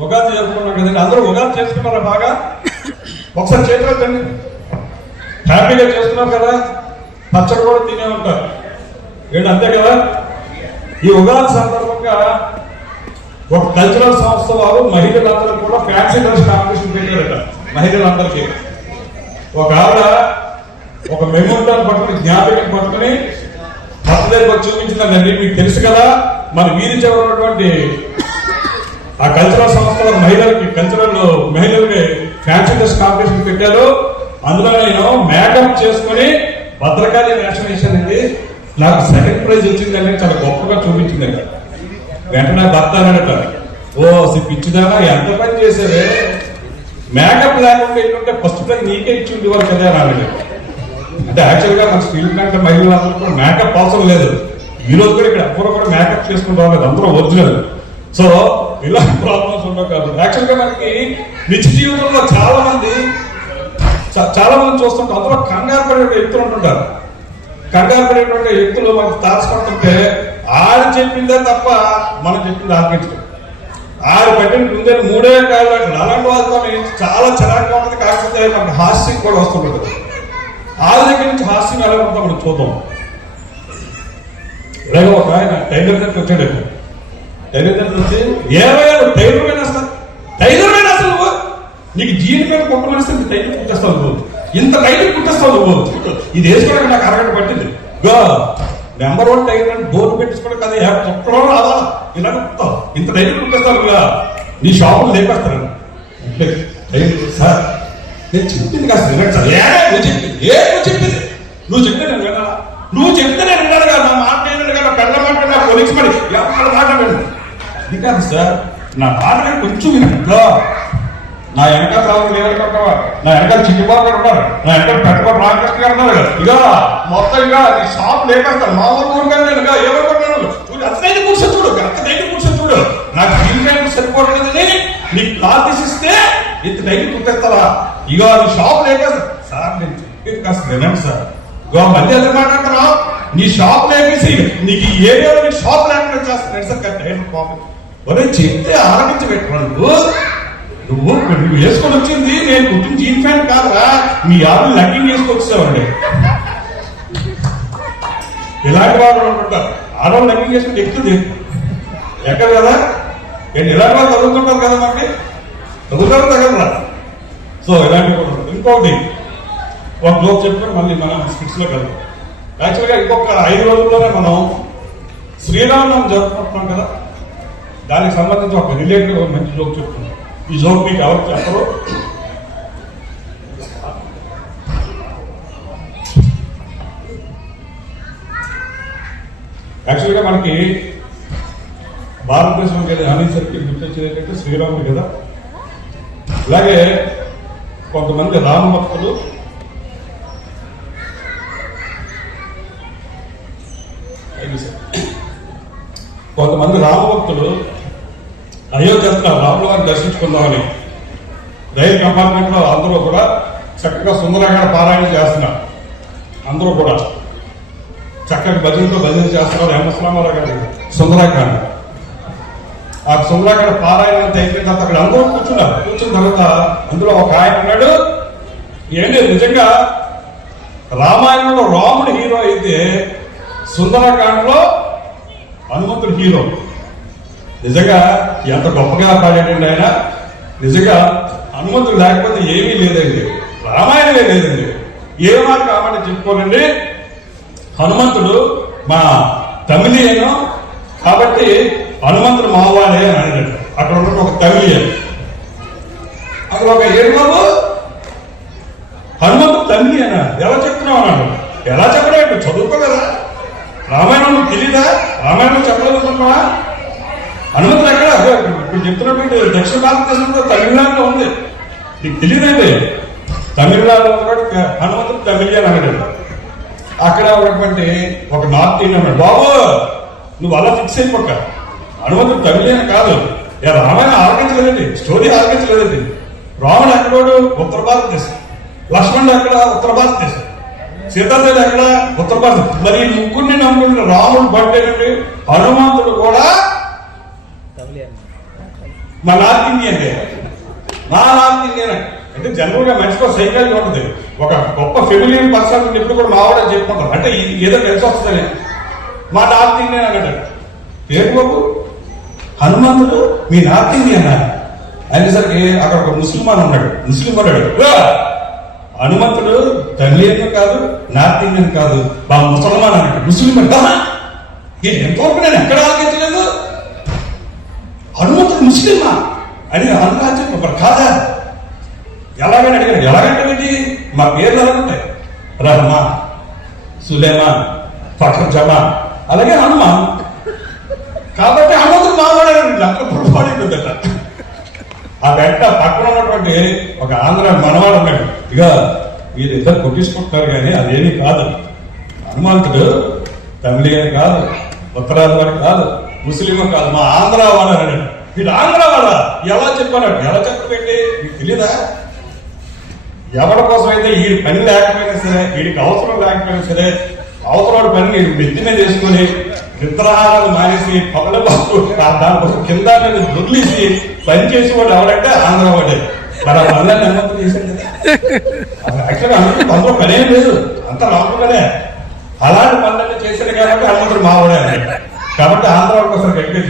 ఉగాది జరుపుకున్నాం కదండి, అందరూ ఉగాది చేసుకున్నారా? బాగా ఒకసారి చేతులండి. హ్యాపీగా చేసుకున్నారు కదా, పచ్చడి కూడా తినే ఉంటారు ఏంటి, అంతే కదా? ఈ ఉగాది సందర్భంగా ఒక కల్చరల్ సంస్థ వారు మహిళలందరూ కూడా ఫ్యాన్సీ డ్రెస్ కాంపిటీషన్ పెట్టారట. మహిళలందరికీ ఒక ఆవిడ ఒక మెమోరియాన్ని పట్టుకుని, జ్ఞాపకం పట్టుకుని భర్త దగ్గర చూపించిందండి. మీకు తెలుసు కదా, మన వీధి చివర ఉన్నటువంటి ఆ కల్చరల్ సంస్థల మహిళలకి ఫ్యాన్సీ డ్రెస్ కాంపిటీషన్ పెట్టారు. అందులో నేను మేకప్ చేసుకుని భద్రకాళి వేషం వేశానండి. నాకు సెకండ్ ప్రైజ్ వచ్చిందండి. చాలా గొప్పగా చూపించిందండి. వెంటనే భర్త అన్నాడట, ఓ పిచ్చిదానా ఎంత పని చేశారే, మేకప్ లేకుండా ఏంటంటే ఫస్ట్ ప్రైజ్ నీకే ఇచ్చి ఉండేవారు కదా అన్నాడు. అంటే యాక్చువల్ గా మన స్టీల్ ప్లాంట్ మహిళలందరూ కూడా మేకప్ అవసరం లేదు. ఈ రోజు కూడా ఇక్కడ ఎప్పుడు కూడా మేకప్ చేసుకుంటూ రాలేదు, అందరూ ఒరిజినల్. సో ఇలా ప్రాబ్లమ్స్ ఉండవు కాదు. యాక్చువల్ గా మనకి నిత్య జీవితంలో చాలా మంది చూస్తుంటారు, అందులో కంగారు పడే వ్యక్తులు ఉంటుంటారు. కంగారు పడేటువంటి వ్యక్తులు మనకు తారసపడుతుంటే ఆడు చెప్పిందే తప్ప మనం చెప్పింది ఆలకించడం. ఆడు పెట్టిన ముందే 3 కాళ్ళు అలాంటి వాళ్ళతో చాలా చిరాకుగా ఉంటుంది. కాకపోతే మనకు హాస్యం కూడా వస్తుంటుంది. ఆళ్ళ దగ్గర నుంచి హాస్యం ఎలా ఉంటుందో మనం చూద్దాం. ఇలాగ ఒక ఆయన టైలర్ దగ్గర వచ్చాడు. టైలర్ దగ్గర వచ్చి, ఏమైనా టైలర్ పైన వస్తా, టైలర్ పైన అసలు నువ్వు నీకు జీని పైన కుట్టమనిస్తే టైలర్ కుట్టేస్తావు నువ్వు, ఇంత టైలర్ కుట్టేస్తావు నువ్వు, ఇది వేసుకోవడానికి నాకు అరగంట పట్టింది. నెంబర్ 1 టైలర్ అని బోర్డు పెట్టించుకోవడం కదా, కుట్టలో రాదా ఇలా కుట్టావు, ఇంత టైలర్ కుట్టేస్తావు, నీ షాపులు లేపేస్తాను. సార్ నేను చెప్పింది కాస్త వినండి సార్. నువ్వు చెప్పింది నువ్వు చెప్తే నేను వినాలా? నువ్వు చెప్తే నేను విన్నాను కదా, నా మాట విన్నాను కదా, పెద్ద మాట నా కొలిక్స్ మరి ఎక్కడ మాట్లాడండి. అది కాదు సార్, నా మాట కొంచెం వినండి. నా వెనకాల రావు లేవనుకుంటావా, నా వెనకాల చిట్టుబాబు గారు ఉన్నారు, నా వెనకాల పెద్దబాబు రామకృష్ణ గారు ఉన్నారు. ఇక మొత్తం ఇక నీ షాప్ లేపేస్తాను. మా ఊరు కానీ నేను ఏమనుకుంటున్నాను, అతనైతే కూర్చొని చూడు, అతనైతే కూర్చొని చూడు, నాకు జీవితం సరిపోవట్లేదని నీకు క్లాత్ తీసిస్తే ఇంత టైం కుట్టేస్తావా? ఇక నీ షాప్ లేపేస్తా సార్. నేను చెప్పేది కాస్త వినండి సార్. ఇక మళ్ళీ ఎంత మాట్లాడుతున్నావు, నీ షాప్ లేపేసి నీకు ఈ ఏరియాలో నీ షాప్ లేకుండా చేస్తున్నాడు సార్. ఒరే చెప్తే ఆలోచించి పెట్టుకున్నాను. నువ్వు వేసుకొని వచ్చింది నేను కుట్టిన జీన్ ప్యాంట్ కాదురా, మీ ఆవిడ లగ్గింగ్ వేసుకొచ్చావండి. ఇలాంటి వాళ్ళు అనుకుంటారు, ఆడవాళ్ళు లగ్గింగ్ వేసుకుని ఎక్కుతుంది ఎక్కడ కదా. నేను ఇలాంటి వాళ్ళు చదువుతుంటారు కదా, మనకి చదువుతారు తగలరా. సో ఇలాంటి ఇంకొకటి ఒక జోక్ చెప్పుకొని మళ్ళీ మనం స్కిట్స్ లోకి వెళ్తాం. యాక్చువల్గా ఇంకొక 5 రోజుల్లోనే మనం శ్రీరామనవమి జరుపుకుంటున్నాం కదా, దానికి సంబంధించి ఒక రిలేటెడ్ ఒక మంచి జోక్ చెప్తున్నాం. ఈ జోక్ మీకు ఎవరు చెప్పరు. యాక్చువల్గా మనకి భారతదేశం కదా అనేసరికి గుర్తొచ్చేది ఏంటంటే శ్రీరాముడు కదా. అలాగే కొంతమంది రామభక్తులు అయోధ్య రాముల వారిని దర్శించుకుందామని రైలు కంపార్ట్మెంట్ లో అందరూ కూడా చక్కగా సుందరాకాండ పారాయణ చేస్తున్నారు. అందరూ కూడా చక్కగా భజన చేస్తున్నారు. హేమస్వామరావు గారి సుందరాకాండ. ఆ సుందరాకాండ పారాయణ అంతా అయిపోయిన తర్వాత అక్కడ అందరూ కూర్చున్నారు. కూర్చున్న తర్వాత అందులో ఒక ఆయన ఉన్నాడు, ఏంటి నిజంగా రామాయణంలో రాముడు హీరో అయితే సుందరాకాండలో హనుమంతుడు హీరో. నిజంగా ఎంత గొప్పగా పాడేటండి ఆయన. నిజంగా హనుమంతుడు లేకపోతే ఏమీ లేదండి, రామాయణమే లేదండి. ఏ మాట కావాలని చెప్పుకోనండి, హనుమంతుడు మా తమిళియను కాబట్టి హనుమంతుడు మావాడే అని అడిగాడు. అక్కడ ఉన్న ఒక తమిళియన్, అక్కడ ఒక ఏడుబాబు హనుమంతుడు తమిళియన ఎలా చెప్తున్నావు అన్నాడు. ఎలా చెప్పలేదు, చదువుకోలేదా, రామాయణం తెలీదా, రామాయణం చెప్పలేదుకుంటున్నావా? హనుమంతుడు ఎక్కడ ఇప్పుడు చెప్తున్నటువంటి దక్షిణ భారతదేశంలో తమిళనాడులో ఉంది, నీకు తెలియదండి. తమిళనాడులో కూడా హనుమంతుడు తమిళియన్ అన్నాడు. అక్కడ ఉన్నటువంటి ఒక నార్త్ ఇండియన్ అన్నాడు, బాబు నువ్వు అలా ఫిక్స్ అయిపోక, హనుమంతుడు తమిళియన్ కాదు, రామాయణం ఆలోచించలేదండి, స్టోరీ ఆలోచించలేదండి. రాముడు ఎక్కడోడు ఉత్తర భారతదేశం, లక్ష్మణుడు ఎక్కడ ఉత్తర భారతదేశం, సీతాదేవి ఎక్కడ ఉత్తర భారతదేశం. మరి ఈ ముగ్గురిని నమ్ముకుంటున్న రాముడు బట్టేనండి, హనుమంతుడు కూడా మా నార్త్ ఇండియన్ మా నార్త్ ఇండియన్ అంటే జనరల్ గా మనిషికి ఒక సైకాలజీ ఉంటుంది. ఒక గొప్ప ఫెమిలియన్ పర్సన్ ఎప్పుడు కూడా మా కూడా చెప్పుకుంటారు, అంటే ఏదో కలిసి వస్తుందని. మా నార్త్ ఇండియన్ అన్నాడు. పేరు బాబు హనుమంతుడు మీ నార్త్ ఇండియన్ అనేసరికి అక్కడ ఒక ముస్లిం ఉన్నాడు. హనుమంతుడు తమిళియన్ కాదు, నార్త్ ఇండియన్ కాదు, మా ముసల్మాన్ అన్నాడు. ముస్లిం ఎంతవరకు నేను ఎక్కడ ఆలోచించలేదు. హనుమంతుడు ముస్లిమా అని అనురాజ్యం ఒకరు కాదా ఎలాగని అడిగాడు. ఎలాగంటే మా పేర్లు ఎలాగుంటాయి, రహమాన్, సులేమాన్, ఫఖర్ జమాన్, అలాగే హనుమాన్. కాబట్టి హనుమంతుడు మాట్లాడాడు. అక్కడ పొరపాటు. ఆ వెంట పక్కన ఉన్నటువంటి ఒక ఆంధ్ర మనవాడు ఉన్నాడు. ఇక వీరిద్దరు కొట్టించుకుంటున్నారు కానీ అదేమీ కాదు. హనుమంతుడు తమిళియన్ కాదు, ఉత్తరాది వాడు కాదు, ముస్లిం కాదు, మా ఆంధ్ర వాడు అన్నాడు. వీడు ఆంధ్ర వాళ్ళ ఎలా చెప్పాడు, ఎలా చెప్పబెట్టి మీకు తెలీదా? ఎవరి కోసం అయితే వీడి పని లేకపోయినా సరే, వీడికి అవసరం లేకపోయినా సరే, అవసరం పని వీడు మెత్తి మీద వేసుకొని నిద్రాహారాలు మానేసి పగల దానికోసం కింద మీద దొర్లేసి పని చేసేవాడు ఎవరంటే ఆంధ్ర వాడే. మరి ఆ పనులన్నీ హనుమంతుడు చేశాడు కదా. యాక్చువల్గా హనుమంతుడు అందులో పనేం లేదు, అంత లోపలనే అలాంటి పనులన్నీ చేశాడు కాబట్టి హనుమంతుడు మావాడే. కాబట్టి ఆంధ్ర కోసం గట్టిగా